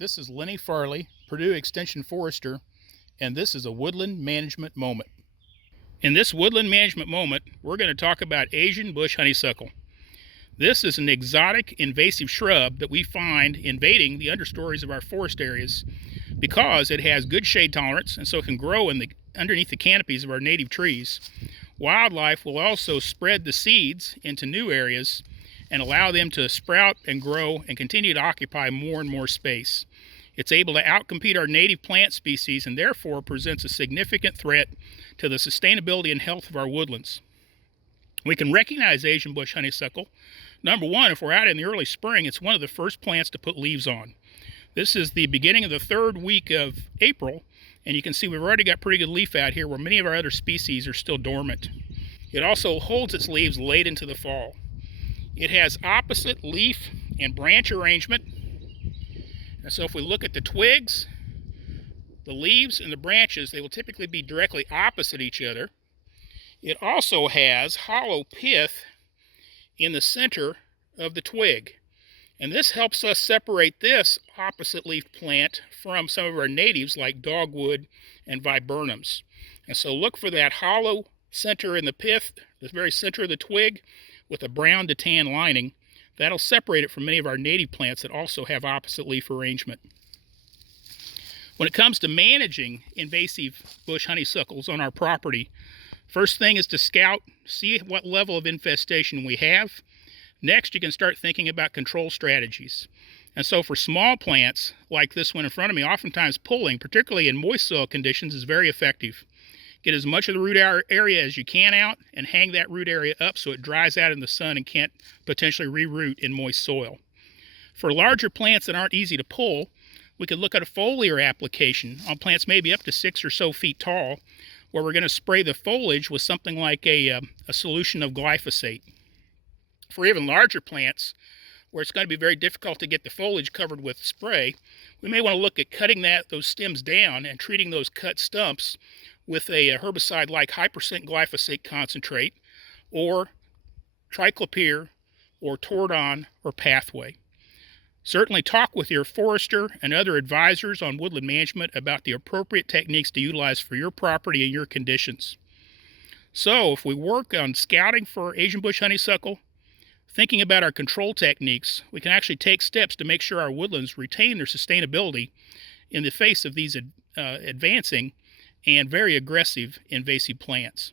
This is Lenny Farlee, Purdue Extension Forester, and this is a Woodland Management Moment. In this Woodland Management Moment, we're going to talk about Asian Bush Honeysuckle. This is an exotic invasive shrub that we find invading the understories of our forest areas because it has good shade tolerance and so it can grow underneath the canopies of our native trees. Wildlife will also spread the seeds into new areas and allow them to sprout and grow and continue to occupy more and more space. It's able to outcompete our native plant species and therefore presents a significant threat to the sustainability and health of our woodlands. We can recognize Asian bush honeysuckle. Number one, if we're out in the early spring, it's one of the first plants to put leaves on. This is the beginning of the third week of April, and you can see we've already got pretty good leaf out here where many of our other species are still dormant. It also holds its leaves late into the fall. It has opposite leaf and branch arrangement. And so if we look at the twigs, the leaves and the branches, they will typically be directly opposite each other. It also has hollow pith in the center of the twig. And this helps us separate this opposite leaf plant from some of our natives like dogwood and viburnums. And so look for that hollow center in the pith, the very center of the twig, with a brown to tan lining. That'll separate it from many of our native plants that also have opposite leaf arrangement. When it comes to managing invasive bush honeysuckles on our property, first thing is to scout, see what level of infestation we have. Next, you can start thinking about control strategies. And so for small plants like this one in front of me, oftentimes pulling, particularly in moist soil conditions, is very effective. Get as much of the root area as you can out and hang that root area up so it dries out in the sun and can't potentially reroot in moist soil. For larger plants that aren't easy to pull, we could look at a foliar application on plants maybe up to 6 or so feet tall, where we're going to spray the foliage with something like a solution of glyphosate. For even larger plants, where it's going to be very difficult to get the foliage covered with spray, we may want to look at cutting those stems down and treating those cut stumps with a herbicide like high percent glyphosate concentrate, or triclopyr, or tordon, or pathway. Certainly talk with your forester and other advisors on woodland management about the appropriate techniques to utilize for your property and your conditions. So if we work on scouting for Asian bush honeysuckle, thinking about our control techniques, we can actually take steps to make sure our woodlands retain their sustainability in the face of these advancing and very aggressive invasive plants.